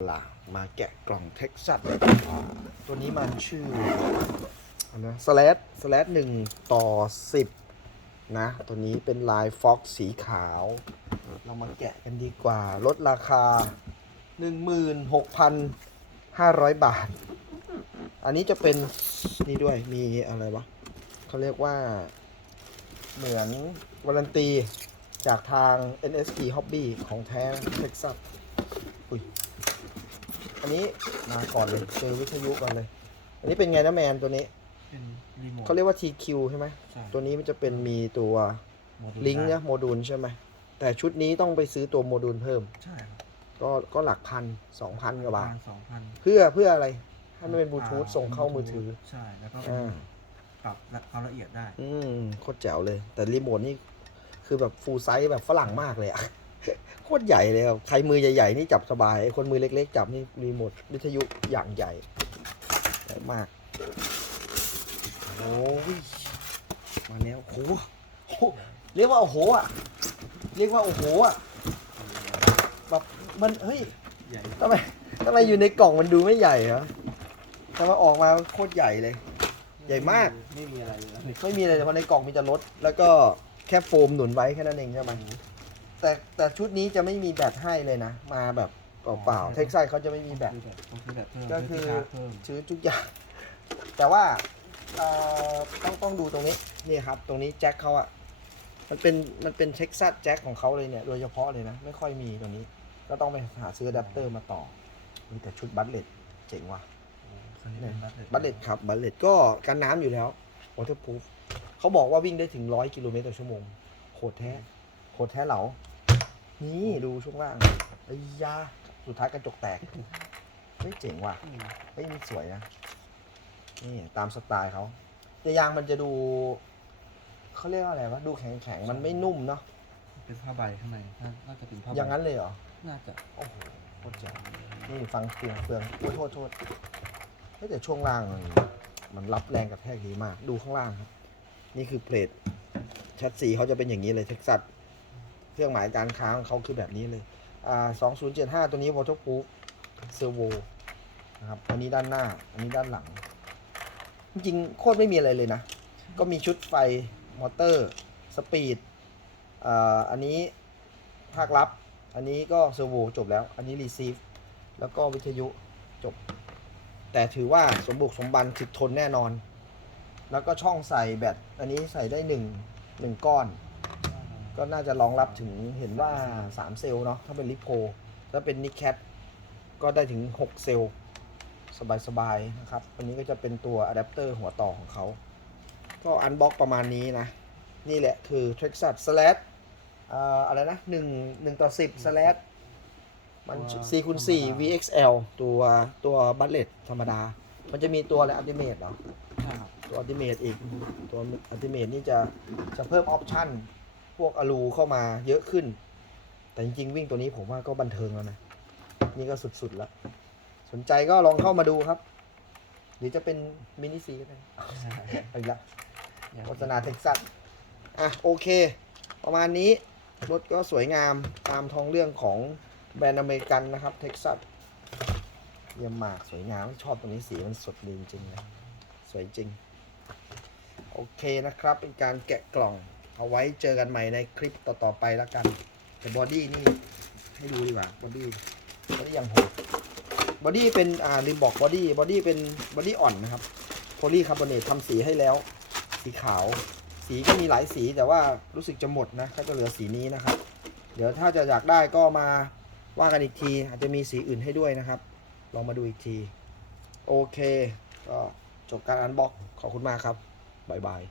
ล่ะมาแกะกล่องเท็กซัสตัวนี้มันชื่ออันนะสแลดสแลดหนึ่งต่อสิบนะ ตัวนี้เป็นลายฟ็อกสีขาว เรามาแกะกันดีกว่า ลดราคา 16,500 บาท อันนี้จะเป็น นี่ด้วยมีอะไรวะเขาเรียกว่า เหมือนวารันตีจากทาง NSP Hobby ของแท้เท็กซัสอุ้ย อันนี้มาก่อนเลยเจอวิทยุก่อนเลย อันนี้เป็นไงนะแมนตัวนี้เป็นรีโมท เขาเรียกว่า TQ ใช่ไหมใช่ ตัวนี้มันจะเป็นมีตัวโมดูลิงก์ได้เนี่ยโมดูลใช่ไหมแต่ชุดนี้ต้องไปซื้อตัวโมดูลเพิ่ม ใช่ครับก็ก็หลักพันสองพันกว่าบาทสองพันเพื่อเพื่ออะไรให้มันเป็นบลูทูธส่งเข้ามือถือ ใช่ แล้วก็เป็นอ่า ปรับละความละเอียดได้ อืมโคตรแจ๋วเลย แต่รีโมทนี่คือแบบฟูลไซส์แบบฝรั่งมากเลยอะ โคตรใหญ่เลยอะใครมือใหญ่ๆนี่จับสบายไอ้คนมือเล็กๆ จับนี่รีโมทวิทยุอย่างใหญ่ใหญ่มาก โอ้ย มาแล้วโหโหเรียกว่าโอ้โหอะ เรียกว่าโอ้โหอะ แบบมันเฮ้ยใหญ่ทำไมทำไมอยู่ในกล่องมันดูไม่ใหญ่เหรอทำไมออกมาโคตรใหญ่เลย ใหญ่มาก ไม่มีอะไรเลยนะไม่มีอะไรเลยเพราะในกล่องมีแต่รถ แล้วก็แค่โฟมหนุนไว้แค่นั้นเองใช่ไหม แต่แต่ชุดนี้จะไม่มีแบตให้เลยนะ มาแบบเปล่าๆเท็กซัสเขาจะไม่มีแบต คือแบบต้องซื้อแบบเพิ่มก็คือ ซื้ที่ชาร์จเพิ่มซื้อทุกอย่าง แต่ว่าเอ่อต้องต้องดูตรงนี้นี่ครับ ตรงนี้แจ็คเขาอะมันเป็นมันเป็นเท็กซัสแจ็คของเขาเลยเนี่ย โดยเฉพาะเลยนะ ไม่ค่อยมีตรงนี้ ก็ต้องไปหาซื้ออะแดปเตอร์มาต่อมีแต่ชุดบัตเลตเจ๋งว่ะ คันนี้เป็นบัตเลตบัตเลตครับบัตเลตก็กันน้ำอยู่แล้ว waterproof เขาบอกว่าวิ่งได้ถึงร้อยกิโลเมตรต่อชั่วโมงโคตรแท้โคตรแท้เหลา นี่ดูช่วงล่างไอ้ยาสุดท้ายกระจกแตก เฮ้ยเจ๋งว่ะอืมเฮ้ยมันสวยนะ นี่ตามสไตล์เขาแต่ยางมันจะดู เขาเรียกว่าอะไรวะ ดูแข็งแข็งๆมันไม่นุ่มเนาะ เป็นผ้าใบข้างในน่าน่าจะเป็นผ้าใบอย่างนั้นเลยเหรอ น่าจะ โอ้โหโคตรเจ๋งนี่ฟังเฟืองเฟืองโอ้ยโทษโทษเฮ้ยแต่ช่วงล่างมันมันรับแรงกระแทกดีมาก ดูข้างล่างครับ นี่คือเพลทชัดสีเขาจะเป็นอย่างนี้เลยเท็กซัส เครื่องหมายการค้าของเขาคือแบบนี้เลยอ่าสองศูนย์เจ็ดห้าตัวนี้ waterproof servo นะครับอันนี้ด้านหน้า อันนี้ด้านหลัง จริงๆโคตรไม่มีอะไรเลยนะ ก็มีชุดไฟมอเตอร์สปีดอ่าอันนี้ภาคลับ อันนี้ก็เซอร์โวจบแล้ว อันนี้รีซีฟแล้วก็วิทยุจบ แต่ถือว่าสมบุกสมบันถึกทนแน่นอน แล้วก็ช่องใส่แบตอันนี้ใส่ได้หนึ่งหนึ่งก้อน ก็น่าจะรองรับถึงเห็นว่า 3 เซลล์เนาะถ้าเป็นลิโพถ้าเป็นนิแคทก็ได้ถึง 6 เซลล์สบายๆนะครับ อันนี้ก็จะเป็นตัวอะแดปเตอร์หัวต่อของเขา ก็อันบ็อกประมาณนี้นะ นี่แหละคือ Texas Slash อ่าอะไรนะ1 1ต่อ10 Slash มัน4คูณ4 VXL ตัวตัวบัตเลตธรรมดา มันจะมีตัวอะไรอัลติเมทเหรอใช่ครับตัวอัลติเมทอีก ตัวอัลติเมทนี่จะจะเพิ่มออปชั่น พวกอลูเข้ามาเยอะขึ้น แต่จริงๆวิ่งตัวนี้ผมว่าก็บันเทิงแล้วนะ นี่ก็สุดๆแล้วสนใจก็ลองเข้ามาดูครับ หรือจะเป็นมินิซีก็ได้ไปละโฆษณาเท็กซัสอะโอเค ประมาณนี้ รถก็สวยงามตามท้องเรื่องของแบรนด์อเมริกันนะครับเท็กซัสเยี่ยมมากสวยงามชอบตรงนี้สีมันสดดีจริงนะ สวยจริง โอเคนะครับ เป็นการแกะกล่อง เอาไว้เจอกันใหม่ในคลิปต่อๆไปแล้วกัน แต่บอดี้นี่ให้ดูดีกว่าบอดี้บอดี้ยังโหดบอดี้เป็นอ่าลืมบอกบอดี้บอดี้เป็นบอดี้อ่อนนะครับโพลีคาร์บอเนตทำสีให้แล้ว สีขาว สีก็มีหลายสีแต่ว่ารู้สึกจะหมดนะก็จะเหลือสีนี้นะครับ เดี๋ยวถ้าจะอยากได้ก็มาว่ากันอีกที อาจจะมีสีอื่นให้ด้วยนะครับลองมาดูอีกที โอเค ก็จบการอันบ็อกขอบคุณมากครับ บ๊ายบาย